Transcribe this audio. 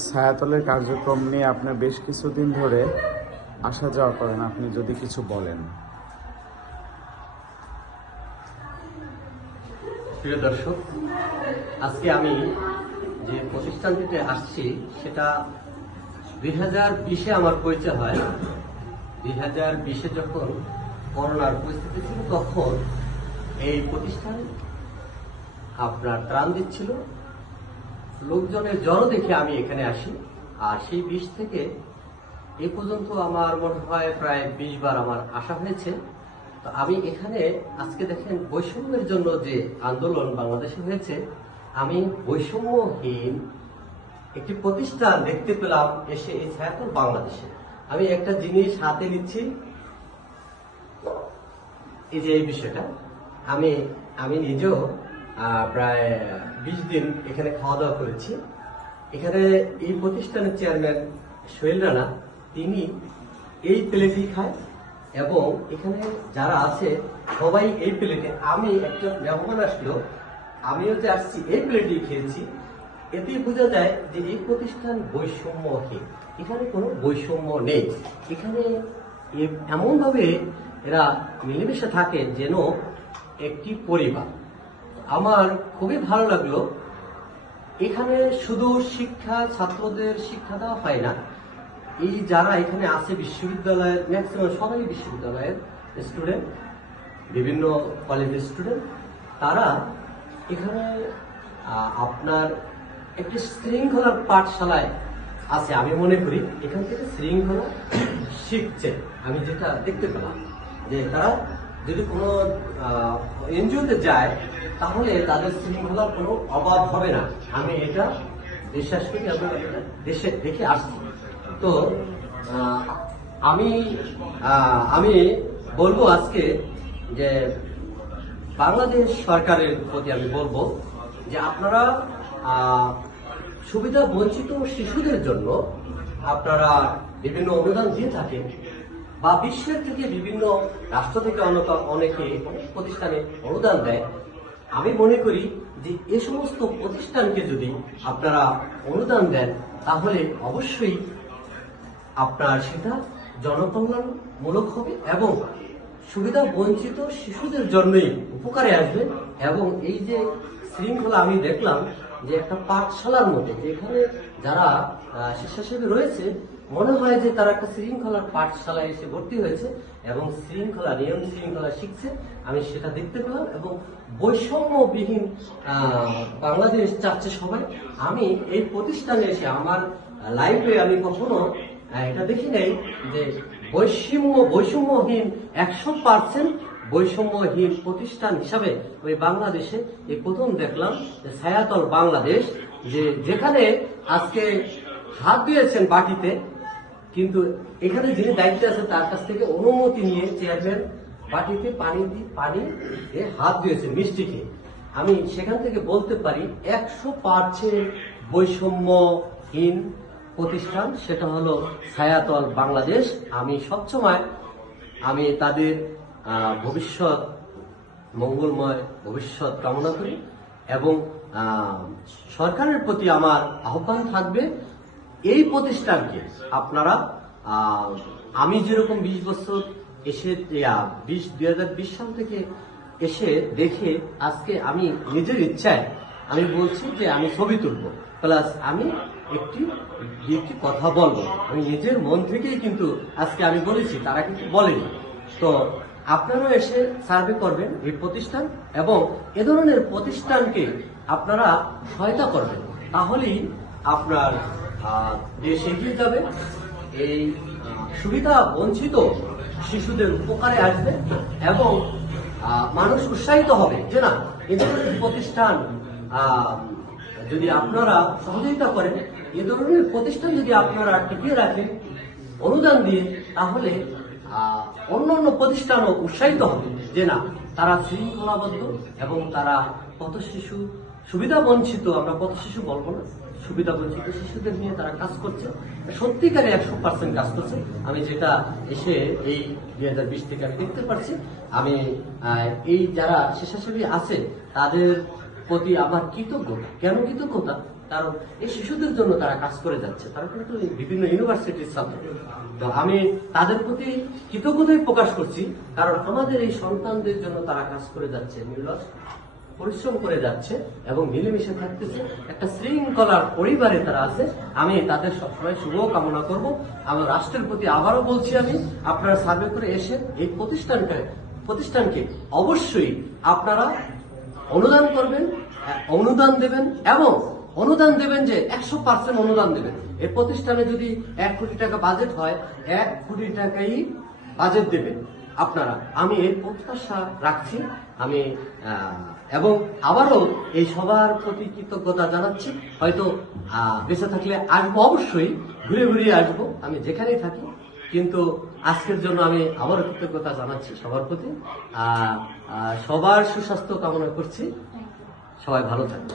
ছায়াতলের কার্যক্রম নিয়ে আপনি বেশ কিছুদিন ধরে আসা যাওয়া করেন, আপনি যদি কিছু বলেন। প্রিয় দর্শক, আজকে আমি যে প্রতিষ্ঠানটিতে আসছি সেটা 2020-এ আমার পরিচয় হয়। 2020-এ যখন করোনার পরিস্থিতি ছিল তখন এই প্রতিষ্ঠান আপনার ত্রাণ দিচ্ছিল, লোকজনের জড়ো দেখে আমি এখানে আসি। আর সেই 20 থেকে এ পর্যন্ত আমার মনে হয় প্রায় 20 বার আমার আসা হয়েছে। তো আমি এখানে আজকে দেখেন বৈষম্যের জন্য যে আন্দোলন বাংলাদেশে হয়েছে, আমি বৈষম্যহীন একটি প্রতিষ্ঠান দেখতে পেলাম এসে এই ছায়াতল বাংলাদেশে। আমি একটা জিনিস হাতে নিচ্ছি, এই যে এই বিষয়টা আমি আমি নিজেও প্রায় 20 দিন এখানে খাওয়া দাওয়া করেছি। এখানে এই প্রতিষ্ঠানের চেয়ারম্যান সোহেল রানা, তিনি এই প্লেটই খায় এবং এখানে যারা আছে সবাই এই প্লেটে। আমি একটা মেহমান আসলো, আমিও যে আসছি এই প্লেটেই খেয়েছি। এতেই বোঝা যায় যে এই প্রতিষ্ঠান বৈষম্যহীন, এখানে কোনো বৈষম্য নেই। এখানে এমন ভাবে এরা মিলেমিশে থাকে যেন একটি পরিবার। আমার খুবই ভালো লাগলো। এখানে শুধু শিক্ষা, ছাত্রদের শিক্ষা দেওয়া হয় না, এই যারা এখানে আছে বিশ্ববিদ্যালয়ের ম্যাক্সিমাম সবাই বিশ্ববিদ্যালয়ের স্টুডেন্ট, বিভিন্ন কলেজের স্টুডেন্ট, তারা এখানে আপনার একটি শৃঙ্খলার পাঠশালায় আছে। আমি মনে করি এখান থেকে শৃঙ্খলা শিখছে। আমি যেটা দেখতে পেলাম যে তারা যদি কোনো এনজিওতে যায় তাহলে তাদের শৃঙ্খলার কোনো অভাব হবে না। আমি এটা বিশ্বাস করি, দেশে দেখে আসছি। তো আমি আমি বলবো আজকে যে বাংলাদেশ সরকারের প্রতি আমি বলবো যে আপনারা সুবিধা বঞ্চিত শিশুদের জন্য আপনারা বিভিন্ন অনুদান দিয়ে থাকেন, বা বিশ্বের থেকে বিভিন্ন রাষ্ট্র থেকে অনেকে অনেক প্রতিষ্ঠানে অনুদান দেয়। আমি মনে করি যে এ সমস্ত প্রতিষ্ঠানকে যদি আপনারা অনুদান দেন তাহলে অবশ্যই আপনার সেটা জনকল্যাণমূলক হবে এবং সুবিধা বঞ্চিত শিশুদের জন্যই উপকারে আসবে। এবং এই যে শৃঙ্খলা আমি দেখলাম যে একটা পাঠশালার মধ্যে, যেখানে যারা স্বেচ্ছাসেবী রয়েছে মনে হয় যে তারা একটা শৃঙ্খলার পাঠশালায় এসে ভর্তি হয়েছে এবং শৃঙ্খলা, নিয়ম শৃঙ্খলা শিখছে। আমি সেটা দেখতে পেলাম এবং বৈষম্যবিহীন বাংলাদেশ চাচ্ছে সবাই। আমি এই প্রতিষ্ঠানে এসে আমার লাইফে আমি কখনো এটা দেখি নাই যে বৈষম্যহীন 100% বৈষম্যহীন প্রতিষ্ঠান হিসাবে আমি বাংলাদেশে এই প্রথম দেখলাম যে ছায়াতল বাংলাদেশ, যেখানে আজকে হাত দিয়েছেন বাটিতে, কিন্তু এখানে যিনি দায়িত্বে আছে তার কাছ থেকে অনুমতি নিয়ে চেয়ারম্যান বাটিতে পানি দিয়ে হাত দিয়েছেন মিষ্টিকে। আমি সেখান থেকে বলতে পারি 100% বৈষম্যহীন প্রতিষ্ঠান, সেটা হলো ছায়াতল বাংলাদেশ। আমি সবসময় আমি তাদের ভবিষ্যৎ মঙ্গলময় ভবিষ্যৎ কামনা করি এবং সরকারের প্রতি আমার আহ্বান থাকবে এই প্রতিষ্ঠানকে আপনারা, আমি যেরকম 20 বছর এসে 2020 সাল থেকে এসে দেখে আজকে আমি নিজের ইচ্ছায় আমি বলছি যে আমি ছবি তুলবো, প্লাস আমি একটি কথা বলবো। আমি নিজের মন থেকেই কিন্তু আজকে আমি বলেছি, তারা কিন্তু বলেনি। তো আপনারাও এসে সার্ভে করবেন এই প্রতিষ্ঠান এবং এ ধরনের প্রতিষ্ঠানকে আপনারা সহায়তা করবেন, তাহলেই আপনার দেশ এগিয়ে যাবে, এই সুবিধা বঞ্চিত শিশুদের উপকারে আসবে এবং মানুষ উৎসাহিত হবে যে না, এ ধরনের প্রতিষ্ঠান যদি আপনারা সহযোগিতা করেন, এ ধরনের প্রতিষ্ঠান যদি আপনারা টিকিয়ে রাখেন অনুদান দিয়ে, তাহলে অন্যান্য প্রতিষ্ঠানও উৎসাহিত হবে যে না, তারা শৃঙ্খলাবদ্ধ এবং তারা পথ শিশু সুবিধা বঞ্চিত, আমরা পথ শিশু বলবো না, সুবিধা বঞ্চিত শিশুদের নিয়ে তারা কাজ করছে, সত্যিকারে 100% কাজ করছে। আমি যেটা এসে এই 2020 থেকে আমি দেখতে পাচ্ছি। আমি এই যারা স্বেচ্ছাসেবী আছে তাদের প্রতি আমার কৃতজ্ঞতা। কেন কৃতজ্ঞতা? কারণ এই শিশুদের জন্য তারা কাজ করে যাচ্ছে, তারা কিন্তু বিভিন্ন ইউনিভার্সিটির ছাত্র। তো আমি তাদের প্রতি কৃতজ্ঞতাই প্রকাশ করছি, কারণ আমাদের এই সন্তানদের জন্য তারা কাজ করে যাচ্ছে, নির্লস পরিশ্রম করে যাচ্ছে এবং মিলেমিশে থাকতেছে, একটা শৃঙ্খলার পরিবারে তারা আছে। আমি তাদের সবসময় শুভ কামনা করব। আমার রাষ্ট্রের প্রতি আবারও বলছি, আমি আপনারা সার্ভে করে এসে এই প্রতিষ্ঠানকে অবশ্যই আপনারা অনুদান করবেন, অনুদান দেবেন, এবং অনুদান দেবেন যে 100% অনুদান দেবেন। এই প্রতিষ্ঠানে যদি 1 কোটি টাকা বাজেট হয়, 1 কোটি টাকাই বাজেট দেবেন আপনারা। আমি এর প্রত্যাশা রাখছি। আমি এবং আবারও এই সবার প্রতি কৃতজ্ঞতা জানাচ্ছি। হয়তো বেঁচে থাকলে আসবো, অবশ্যই ঘুরে ঘুরে আসবো, আমি যেখানেই থাকি। কিন্তু আজকের জন্য আমি আবারও কৃতজ্ঞতা জানাচ্ছি সবার প্রতি। সবার সুস্বাস্থ্য কামনা করছি। সবাই ভালো থাকবে।